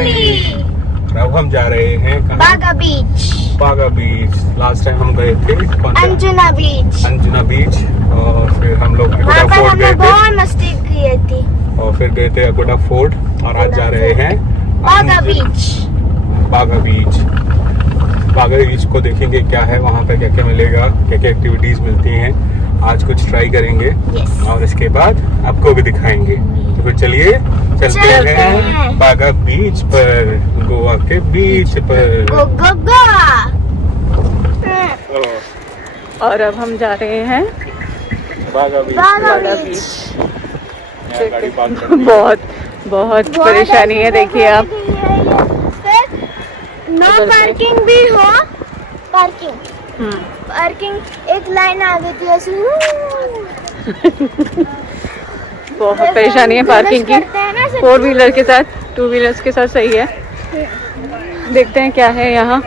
Family. अब हम जा रहे हैं बागा बीच। बागा बीच। लास्ट टाइम हम गए थे अंजुना बीच। अंजुना बीच, और फिर हम लोग वहाँ पर फोर्ट हमने गए थे, बहुत मस्ती की थी। और फिर गए थे अकोटा फोर्ट, और आज जा रहे हैं बागा बीच। बागा बीच। बागा बीच को देखेंगे क्या है वहाँ पे, क्या क्या मिलेगा, क्या क्या एक्टिविटीज मिलती हैं। आज कुछ ट्राई करेंगे और इसके बाद आपको भी दिखाएंगे। तो फिर चलिए चलते हैं बागा बीच पर, गोवा के बीच पर। गो गो गो। और अब हम जा रहे हैं बागा बीच। बागा बीच। गाड़ी पार्क कर दी है। बहुत परेशानी है, देखिए आप। नो पार्किंग भी हो। पार्किंग एक लाइन आ गई थी ऐसी। बहुत परेशानी है पार्किंग की। 4 व्हीलर के साथ 2 व्हीलर्स के साथ सही है। देखते हैं क्या है यहाँ।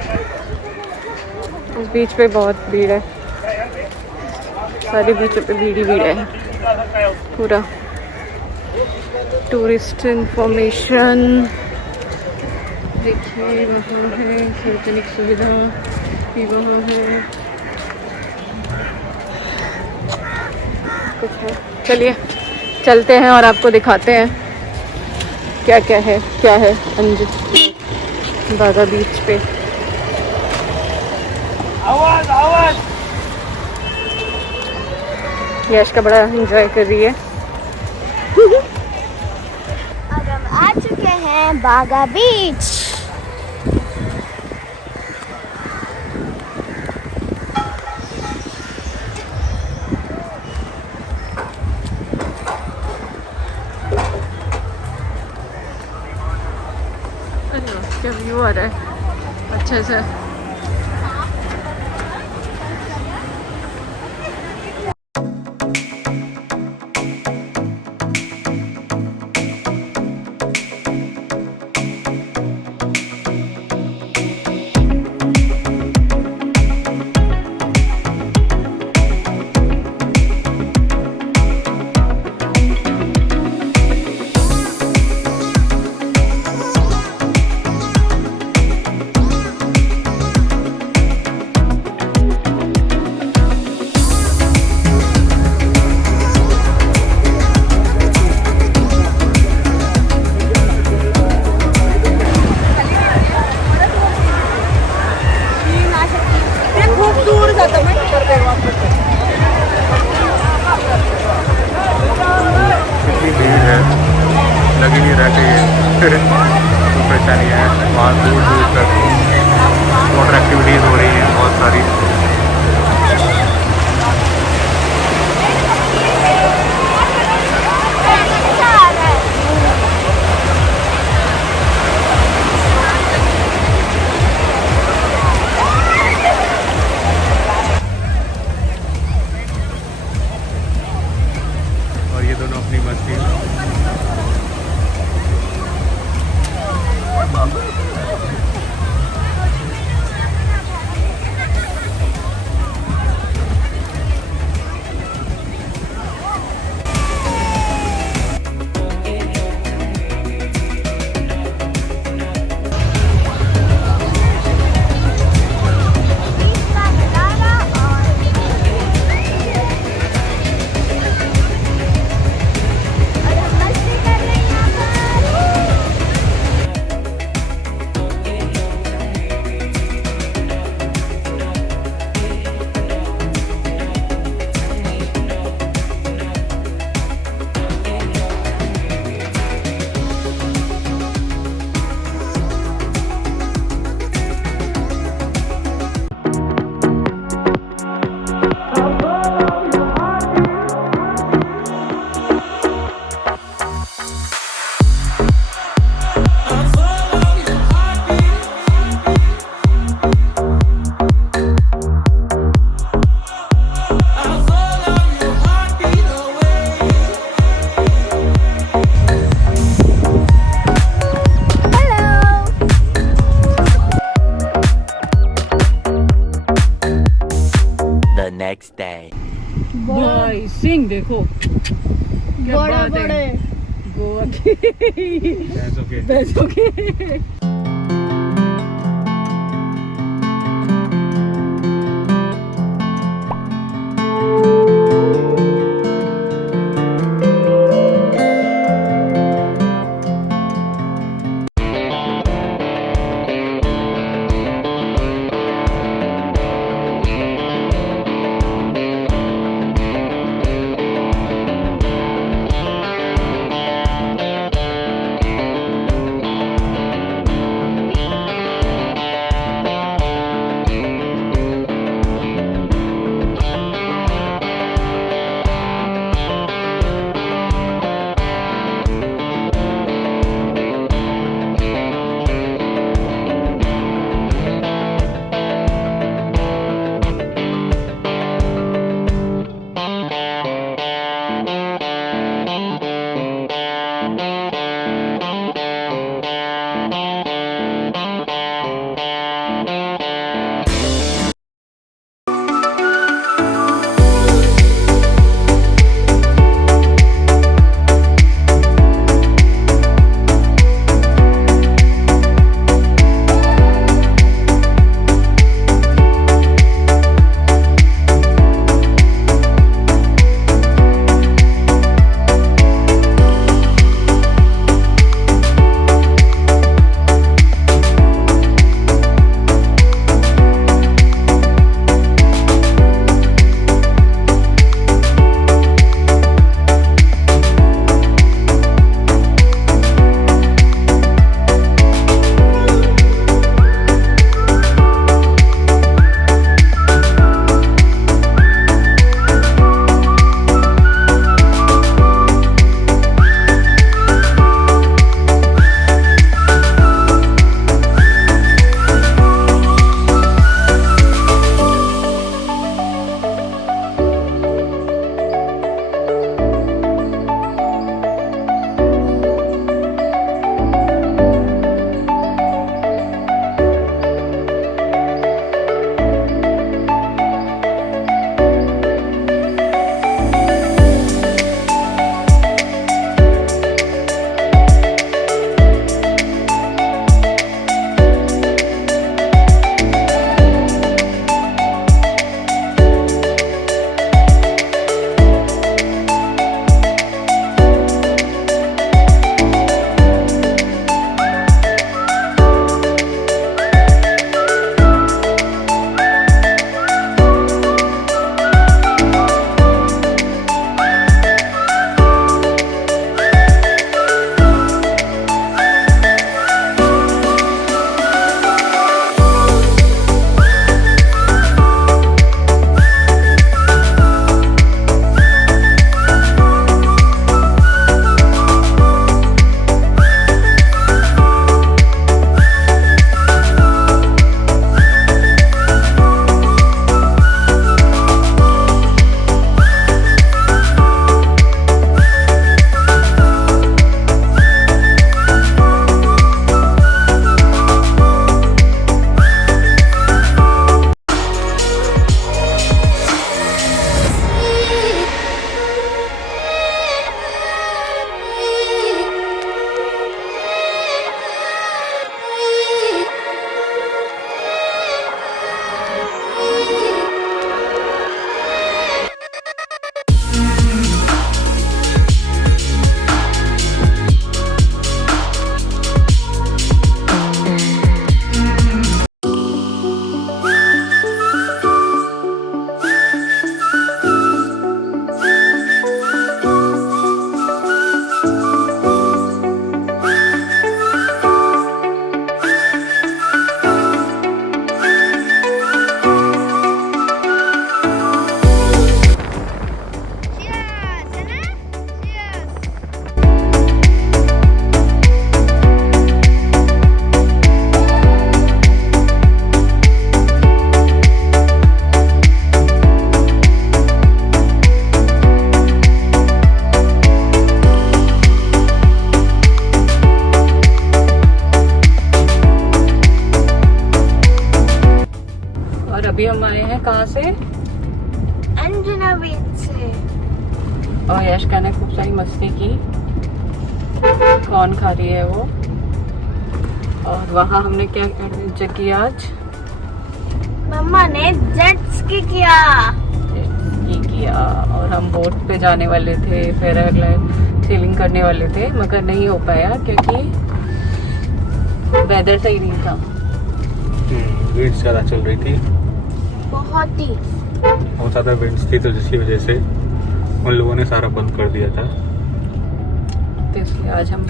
इस बीच पे बहुत भीड़ है, सारे बीचों पे भीड़ ही भीड़ है। पूरा टूरिस्ट इंफॉर्मेशन देखिए, वहाँ है सार्वजनिक सुविधा भी वहाँ है, कुछ है। चलिए चलते हैं और आपको दिखाते हैं क्या क्या है अंजू बागा बीच पे। आवाज यश का बड़ा एंजॉय कर रही है। और हम आ चुके हैं बागा बीच। क्या व्यू आ रहा है अच्छे से। कितनी भीड़ है, लगी नहीं रहती है। तो परेशानी है, वहाँ दूर दूर तक वाटर एक्टिविटीज़ हो रही हैं बहुत सारी। और ये दोनों अपनी मस्ती भाई सिंह देखो क्या बड़े बात है। बड़े गोवा के भैंसों के अभी हम आए हैं कहाँ से? अंजुना बीच से। और यश का ने खूब सारी मस्ती की कौन खा रही है वो। और वहाँ हमने क्या एडवेंचर किया आज? मम्मा ने जेट स्की किया। ये किया। और हम बोट पे जाने वाले थे, पैराग्लाइडिंग करने वाले थे, मगर नहीं हो पाया क्योंकि वेदर सही नहीं था। विंड्स ज़्यादा चल रही थी, बहुत ही। बहुत ज़्यादा विंड्स थी, तो जिसकी वजह से उन लोगों ने सारा बंद कर दिया था। तो इसलिए आज हम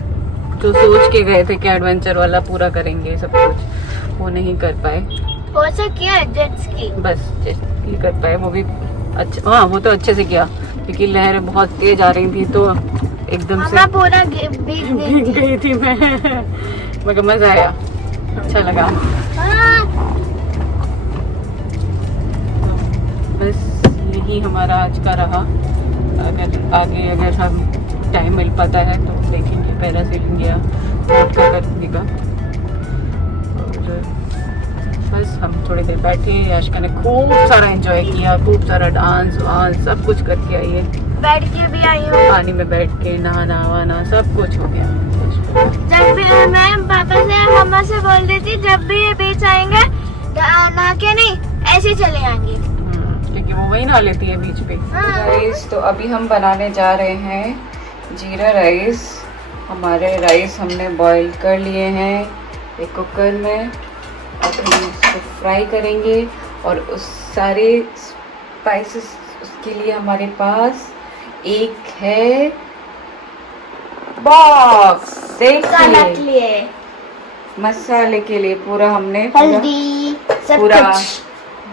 जो सोच के गए थे कि एडवेंचर वाला पूरा करेंगे सब कुछ, वो नहीं कर पाए। कौन सा किया जेट स्की? बस ये कर पाए, वो भी अच्छा। हाँ, वो तो अच्छे से किया क्योंकि लहरें बहुत तेज आ रही थी तो एकदम से मम्मा पूरा भीग गई थी मैं। मगर मजा आया, अच्छा लगा। हाँ। बस यही हमारा आज का रहा। अगर हम टाइम मिल पाता है तो देखेंगे पैरासेलिंग या बोट का करने का। और बस हम थोड़ी देर बैठे, याशिका ने खूब सारा एंजॉय किया, खूब सारा डांस वांस सब कुछ करके आई है। बैठ के भी आई हूँ। पानी में बैठ के नहाना वाना सब कुछ हो गया। जब भी मैं पापा से मम्मा से बोल रही थी जब भी ये बीच आएंगे नहा के नहीं ऐसे चले आएंगे, क्योंकि वो वही नहा लेती है बीच पे। राइस तो अभी हम बनाने जा रहे हैं जीरा राइस। हमारे राइस हमने बॉईल कर लिए हैं एक कुकर में। अभी इसको फ्राई करेंगे और उस सारे स्पाइसेस उसके लिए हमारे पास एक है बॉक्स। लिए मसाले के लिए पूरा हमने हल्दी सब पूरा कुछ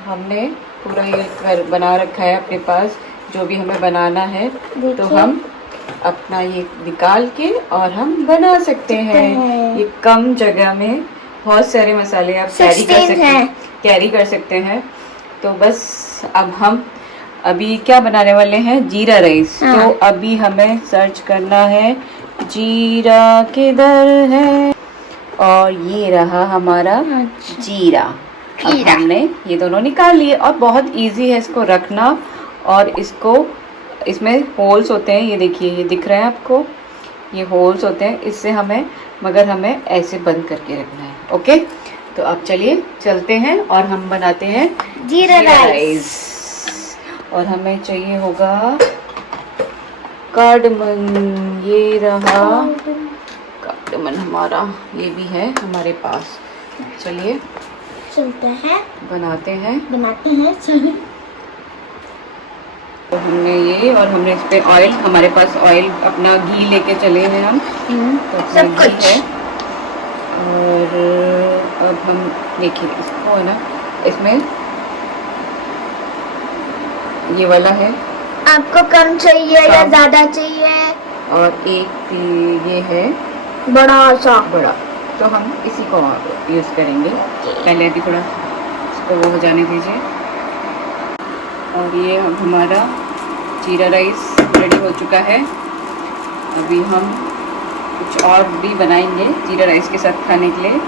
हमने पूरा ये बना रखा है अपने पास, जो भी हमें बनाना है तो हम अपना ये निकाल के और हम बना सकते हैं। ये कम जगह में बहुत सारे मसाले आप कैरी कर सकते हैं। तो बस अब हम अभी क्या बनाने वाले हैं, जीरा राइस। हाँ। तो अभी हमें सर्च करना है जीरा किधर है, और ये रहा हमारा जीरा। अब हमने ये दोनों निकाल लिए और बहुत इजी है इसको रखना। और इसको इसमें होल्स होते हैं, ये देखिए, ये दिख रहा है आपको, ये होल्स होते हैं। इससे हमें ऐसे बंद करके रखना है। ओके, तो अब चलिए चलते हैं और हम बनाते हैं जीरा राइस। और हमें चाहिए होगा कार्डमन। ये रहा कार्डमन हमारा, ये भी है हमारे पास। चलिए चलते हैं बनाते हैं। चलिए। तो हमने ये, और हमने इस पे ऑयल, हमारे पास ऑयल अपना घी लेके चले हैं हम। तो अपना सब घी कुछ है। और अब हम देखिए इसको है ना, इसमें ये वाला है, आपको कम चाहिए या ज्यादा चाहिए? और एक ये है बड़ा सा। बड़ा, तो हम इसी को यूज़ करेंगे। पहले अभी थोड़ा इसको वो हो जाने दीजिए। और ये अब हमारा जीरा राइस रेडी हो चुका है। अभी हम कुछ और भी बनाएंगे जीरा राइस के साथ खाने के लिए।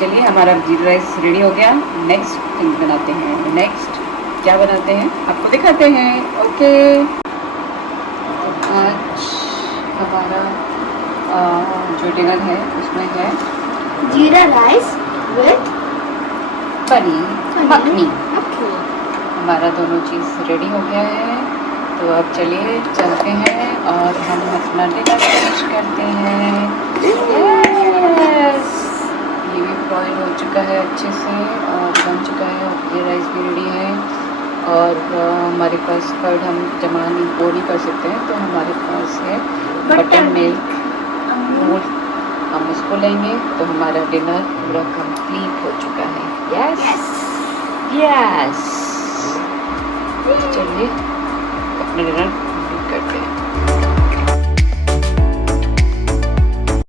चलिए, हमारा जीरा राइस रेडी हो गया। नेक्स्ट थिंग बनाते हैं। नेक्स्ट क्या बनाते हैं आपको दिखाते हैं। ओके, आज हमारा जो डिनर है उसमें है जीरा राइस विद पनीर मखनी। हमारा दोनों चीज़ रेडी हो गया है। तो अब चलिए चलते हैं और हम अपना डिनर फिनिश करते हैं। Yes! ये भी बॉईल हो चुका है अच्छे से और बन चुका है। ये राइस भी रेडी है। और हमारे पास कर्ड हम जमा नहीं वो नहीं कर सकते हैं, तो हमारे पास है बटर मिल्क अमूल, हम उसको लेंगे। तो हमारा डिनर पूरा कंप्लीट हो चुका है। यस यस, चलिए अपना डिनर